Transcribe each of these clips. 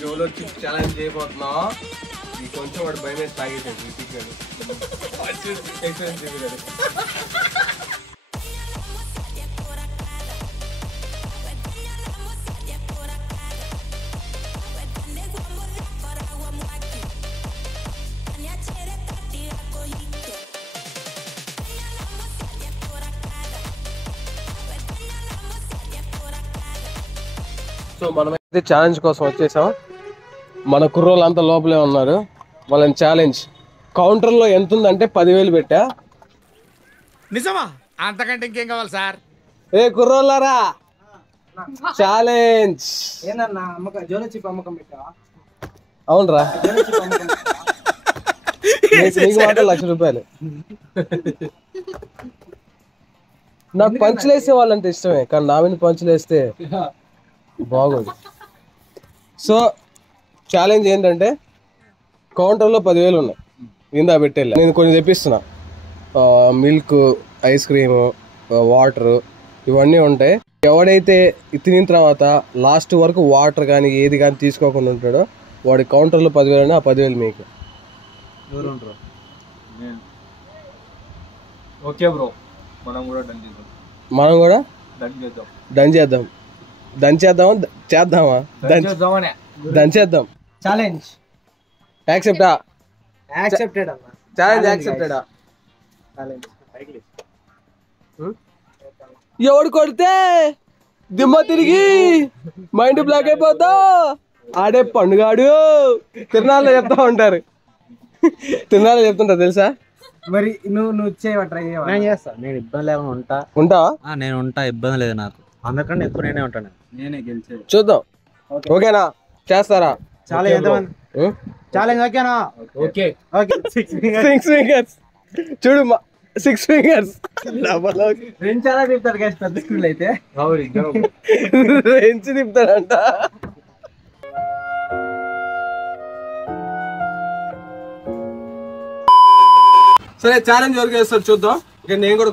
జోలో chip challenge చేయబోతున్నాం. ఈ కొంచెం వాడు భయం వేసి తాగేసాడు చిప్గాడు. సో మనమైతే ఛాలెంజ్ కోసం వచ్చేసాం. మన కుర్రోళ్ళు అంతా లోపలే ఉన్నారు. వాళ్ళని ఛాలెంజ్ కౌంటర్లో ఎంత ఉందంటే 10,000 పెట్టా. నిజమా? అంతకంటే ఇంకేం కావాలి సార్? ఏ కుర్రోళ్ళారా ఛాలెంజ్. అవునరా ₹1,00,000. నాకు పంచులు వేసే వాళ్ళంటే ఇష్టమే, కానీ నా మీద పంచులు వేస్తే బాగోదు. సో ఛాలెంజ్ ఏంటంటే కౌంటర్లో 10,000 ఉన్నాయి. ఇందా పెట్టేళ్ళ నేను కొన్ని తెప్పిస్తున్నా. మిల్క్, ఐస్ క్రీము, వాటరు ఇవన్నీ ఉంటాయి. ఎవడైతే తినిన తర్వాత లాస్ట్ వరకు వాటర్ కానీ ఏది కానీ తీసుకోకుండా ఉంటాడో వాడి కౌంటర్లో 10,000 ఆ 10,000 మీకు. ఓకే బ్రో, మనం కూడా డన్ చేద్దాం. చేద్దాం. ఛాలెంజ్ యాక్సెప్టా? యాక్సెప్టెడ్ అన్న. ఛాలెంజ్ యాక్సెప్టెడా? ఎవడు కొడితే దిమ్మ తిరిగి మైండ్ బ్లాక్ అయిపోతా ఆడే పండుగాడు తిరునాళ్ళలో చెప్తా ఉంటారు. తిరునాళ్ళలో చెప్తుంటా తెలుసా? మరి నువ్వు ట్రై చేయాలి. నేను చేస్తా. నేను ఇబ్బంది లేకుండా ఉంటావా? నేను ఉంటా, ఇబ్బంది లేదు నాకు. అందరికన్నా ఎక్కువ నేనే ఉంటాను. నేనే గెలిచేది. చూద్దాం. ఓకేనా? చేస్తారా? ఛాలెంజ్ ఓకేనా? ఓకే. సిక్స్ ఫింగర్స్ చూడు, 6 ఫింగర్స్. రెండు చాలా తిప్పుతాడు కదా పెద్ద స్కూల్ అయితే. రెంచి తిప్పుతాడంట. సరే ఛాలెంజ్ వరకు వేస్తారు, చూద్దాం. ఇక నేను కూడా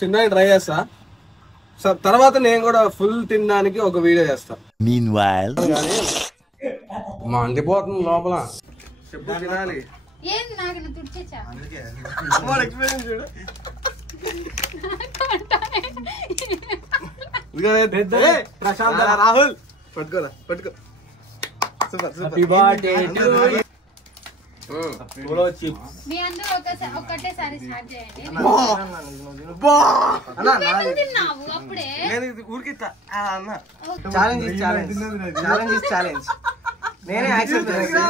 తినడానికి ట్రై చేస్తా. తర్వాత నేను కూడా ఫుల్ తినడానికి ఒక వీడియో చేస్తా. మండిపోతుంది లోపల. చెప్పు తినాలి. రాహుల్ పట్టుకోరా, పట్టుకో. Super super. ఛాలెంజ్ నేనే యాక్సెప్ట్ చేస్తా.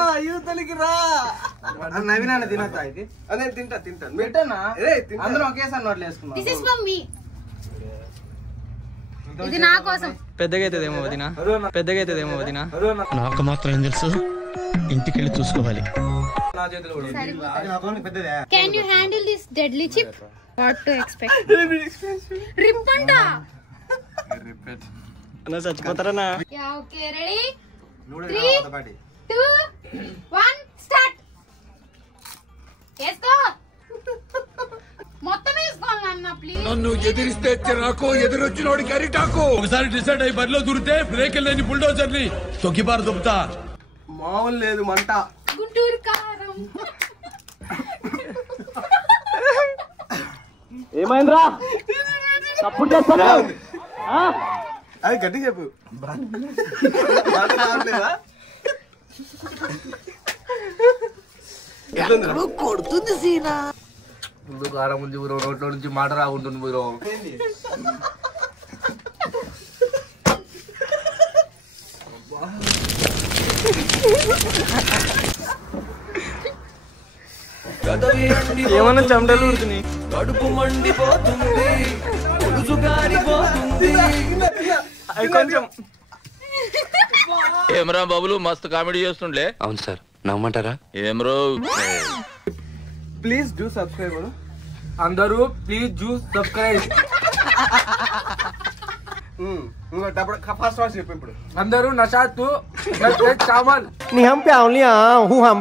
నవీన్ అన్న తినొద్దా ఇది? అదే తింటా. పెట్టనా అందరం ఒకేసారి నోట్లు వేసుకున్నాం. ఇది నా కోసం. పెద్దగా అవుతుందేమో వదిన. నాకు మాత్రం ఏం తెలుసు, ఇంటికి వెళ్ళి చూసుకోవాలి. Can you handle this deadly chip? What to expect? Rip anta. చచ్చిపోతారన్నా. Yeah, okay, ready? 3, 2, 1, start. Yesko. మొత్తం వేసుకోవాలి అన్న ప్లీజ్. నన్ను ఎదిరిస్తే చిరాకు, ఎదురొచ్చినోడి కరిటాకు. ఒకసారి డిసైడ్ అయ్యి బరిలో దూరితే బ్రేక్ లేని బుల్డోజర్ ని తొక్కిపారు దుబ్బుతా. మామూలు లేదు మంట. గుంటూరు కారం. ఏమైందిరా? తప్పు చేస్తాను. అది గట్టి చెప్పు. కొడుతుంది సీనా. ముందు కారం ఉంది బ్రో, రోడ్లో నుంచి మాట రాకుంటుంది బ్రో. ఏమన్నా చెమటలు ఊరుతున్నాయి. కడుపు మండిపోతుంది, పొడుసు గారిపోతుంది. కొంచెం ఏమరా బాబులు మస్తు కామెడీ చేస్తుండే. అవును సార్, నమ్మంటారా? ఏమరో ప్లీజ్ డూ సబ్స్క్రైబ్. అందరూ ప్లీజ్ జ్యూస్ సబ్స్క్రైబ్. ఫస్ట్ చెప్పు. ఇప్పుడు అందరూ నషాతు చామల్. నీ హం ప్యావ్ లియా హూ హం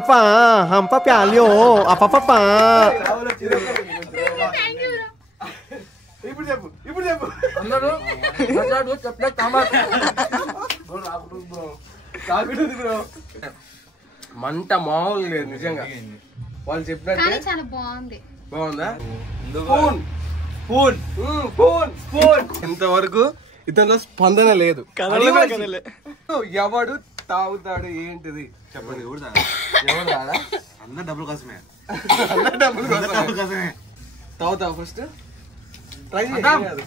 పా ప్యావ్ లియో అపపపా. ఇప్పుడు చెప్పు. అందరూ నషాతు చెప్తే చామల్. మంట మామూలు లేదు నిజంగా. వాళ్ళు చెప్పినట్టే కానీ చాలా బాగుంది. బాగుందా? ఇంతవరకు ఇతనిలో స్పందన లేదు. ఎవడు తాగుతాడు ఏంటిది చెప్పండి. ఎవడు తాగా? అందరు డబ్బుల కోసమే. అందరు డబ్బులు కోసమే. తాగుతావు ఫస్ట్ ట్రై చేయాలి.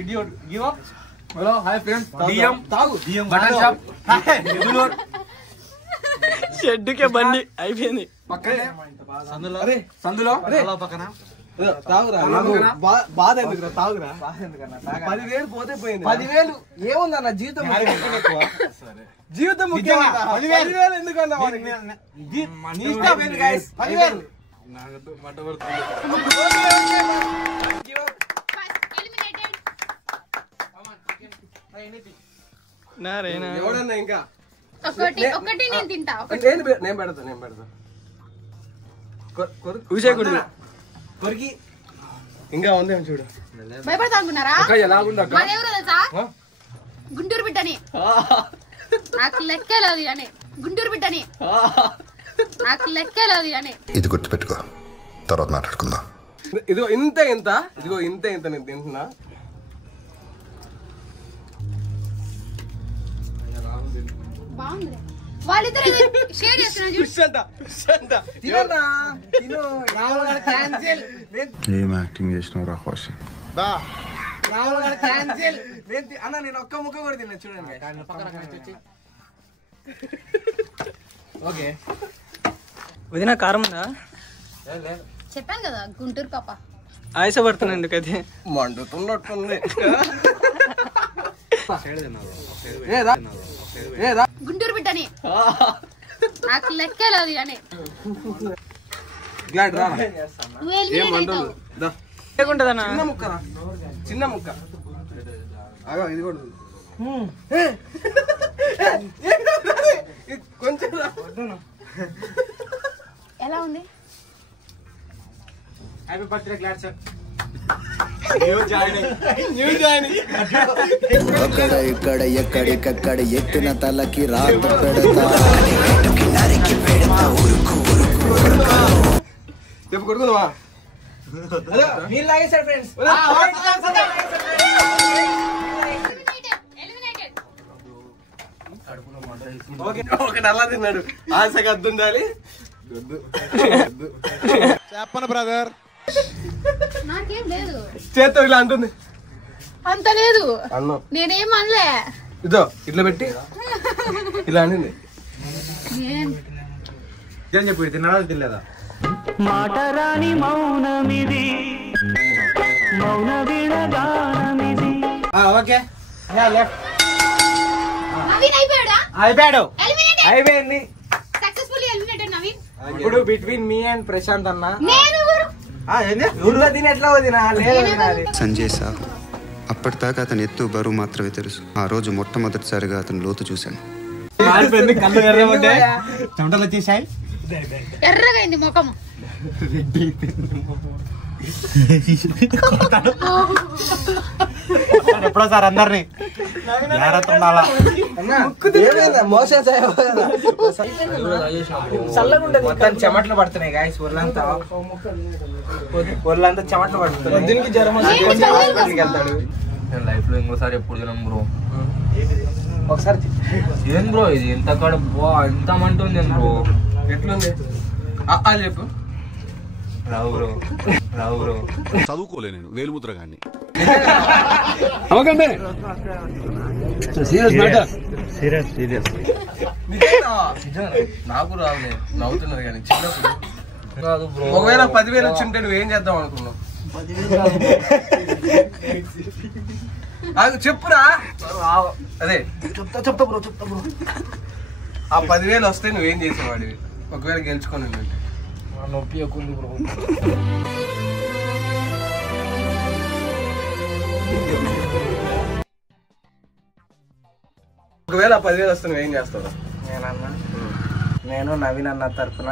Idiot give up. Hello hi friends. తాగు బటన్ షాప్ షెడ్డుకే బండి అయిపోయింది. సందులో పక్కన తాగురా. బాధ ఎందుకురా? తాగురా. 10,000 పోతే పోయింది. 10,000 ఏముందన్న జీవితం జీవితం ముఖ్యం. 10,000 ఎందుకన్నా? 10,000 ఎవడన్నా ఇంకా ఒకటి నేను తింటా. నేను పెడతా కొరికి ఇంకా ఉందేమో చూడు. భయపడతా అనుకున్నారా? మాదేవరో తెలుసా? గుంటూరు బిడ్డని. నాకు లెక్కలేదు అని. గుంటూరు బిడ్డని. నాకు లెక్కలేదు అని. ఇది గుర్తుపెట్టుకో, తర్వాత మాట్లాడుకుందాం. ఇదిగో ఇంత నేను తింటున్నా. బాగుంది. వాళ్ళిద్దరు షేర్ చేస్తున్నారు. ఏం యాక్టింగ్ చేసినావు రా హోషి? అన్న నేను ఒక్క ముక్క కూడా తిన్నా చూడండి. ఓకే వదిన కారం ఉందా? చెప్పాను కదా గుంటూరు పాప. ఆయాసపడుతున్నా ఎందుకది? మండుతున్నట్టుంది. గుంటూరు బిడ్డని. నాకు లెక్కలేదు అని. నువ్వు ఎలిమినేట్ అవుతావు. లేకుంటదన్నా. చిన్న ముక్క ఇది కూడా కొంచెం ఎలా ఉంది? Happy birthday class sir. అక్కడ ఇక్కడ ఎక్కడికక్కడ ఎత్తిన తలకి రాత పెడతా. చెప్పు కొడుకుందామా? మీరు లాగేశారు ఫ్రెండ్స్. ఒకటి అలా తిన్నాడు. ఆశగా అద్దుండాలి. చెప్పను బ్రదర్. నాకేం లేదు. చేత్తో ఇలా అంటుంది. అంత లేదు. అన్నం నేనేం అనలే. ఇదో ఇట్లా పెట్టి ఇలా అనింది. ఏం చెప్పి తిన్నాడా తినలేదా? మాటరాని మౌనమిది, మౌన విడగానమిది. ఓకే నవీన్ అయిపోయాడా? అయిపోయాడు. ఎలిమినేటెడ్. అయిపోయింది. Successfully eliminated Naveen. ఇప్పుడు బిట్వీన్ మీ అండ్ ప్రశాంత్ అన్న. నేను ఊర్లో తిని ఎట్లా వదినా? లేదు సంజయ్ సార్, అప్పటిదాకా అతని ఎత్తు బరువు మాత్రమే తెలుసు. ఆ రోజు మొట్టమొదటిసారిగా అతని లోతు చూశాను. కళ్ళు ఎర్రమంటే చెమటలు వచ్చేసాయి. ఎర్రగా అయింది ముఖం. ఎప్పుడో సార్ అందరినీ మొత్తం చెమట్లు పడుతున్నాయి గాయస్. ఒళ్ళంతా చెమట్లు పడుతున్నాయి. దీనికి జ్వరం వెళ్తాడు. నేను లైఫ్ లో ఇంకోసారి ఎప్పుడు తినను బ్రో. ఒకసారి ఏం బ్రో ఇది ఎంత కాడ ఎంత మంటుంది బ్రో. ఎట్లుంది చెప్పు. రావు బ్రో చదువుకోలే నేను వేలుముద్ర గాని. నాకు రావులే, నవ్వుతున్నారు కానీ చిన్నప్పుడు. కాదు బ్రో. ఒకవేళ 10,000 వచ్చింటే నువ్వు ఏం చేద్దాం అనుకున్నావు? చెప్పురా. అదే చెప్తా బ్రో. ఆ 10,000 వస్తే నువ్వేం చేసేవాడివి ఒకవేళ గెలుచుకొని? నొప్పి ఎక్కువ బ్రో. ఒకవేళ 10,000 వస్తే నువ్వేం చేస్తావు? నేను నవీన్ అన్న తరఫున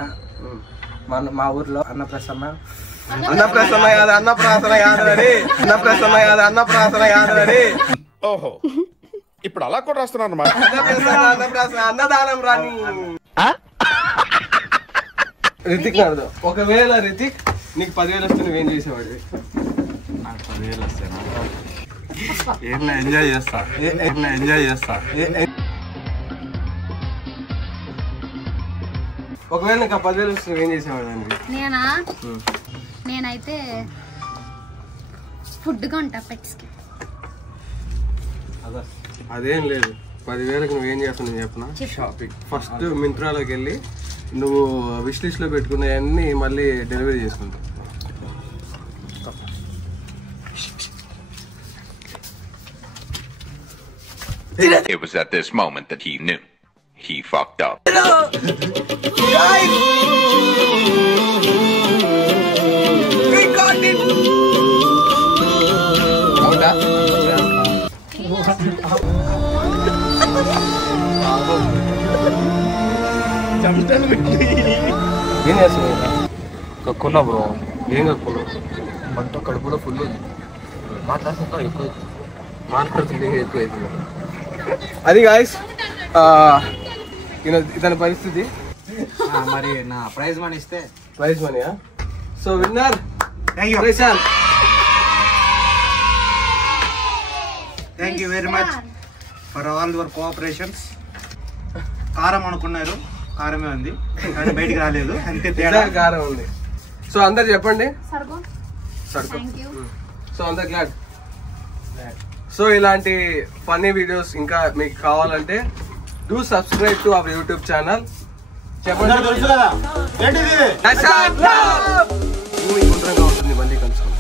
మా ఊర్లో అన్నప్రసన్న అన్నప్రాసన యాదవ్. ఓహో ఇప్పుడు అలా కూడా రాస్తున్నారు అన్నమాట. అన్నదానం రాని రితిక్ అర్థం. ఒకవేళ రితిక్ నీకు 10,000 వస్తే నువ్వేం చేసేవాడివి? నాకు 10,000 వస్తాను ఏం ఎంజాయ్ చేస్తా. ఒకవేళ నీకు 10,000 వస్తే నువ్వేం చేసేవాడు అండి? నేనైతే ఫుడ్ కొంటా పెట్స్ కి. అదేం లేదు, 10,000కి నువ్వేం చేస్తావు నేను చెప్పనా? షాపింగ్. ఫస్ట్ మింత్రాలోకి వెళ్ళి నువ్వు విష్ లిస్ట్ లో పెట్టుకున్నవన్నీ మళ్ళీ డెలివరీ చేసుకుంటావు. It was at this moment that he knew he fucked up. ఏం చేస్తున్నావు? కక్కున్నా బ్రో. ఏం కక్కున్నావు? మంట కడుపులో ఫుల్ ఉంది. మాట్లాడుతుంటే ఎక్కువ మాట్లాడుతుంటే ఎక్కువ అవుతుంది. అది గాయస్ ఇతని పరిస్థితి. మరి నా ప్రైజ్ మనీ ఇస్తే ప్రైజ్ మనీయా? So winner Prashant. Thank you very much for all your cooperations. కారం అనుకున్నారు, కారమే ఉంది కానీ బయటికి రాలేదు, అంతే తేడా. కారం ఉంది. సో అందరు చెప్పండి. సర్గో. సో అందరు గ్లాడ్. సో ఇలాంటి ఫన్నీ వీడియోస్ ఇంకా మీకు కావాలంటే do subscribe to our YouTube channel. చెప్పండి. గుండ్రంగా ఉంటుంది. మళ్ళీ కలుసుకుందాం.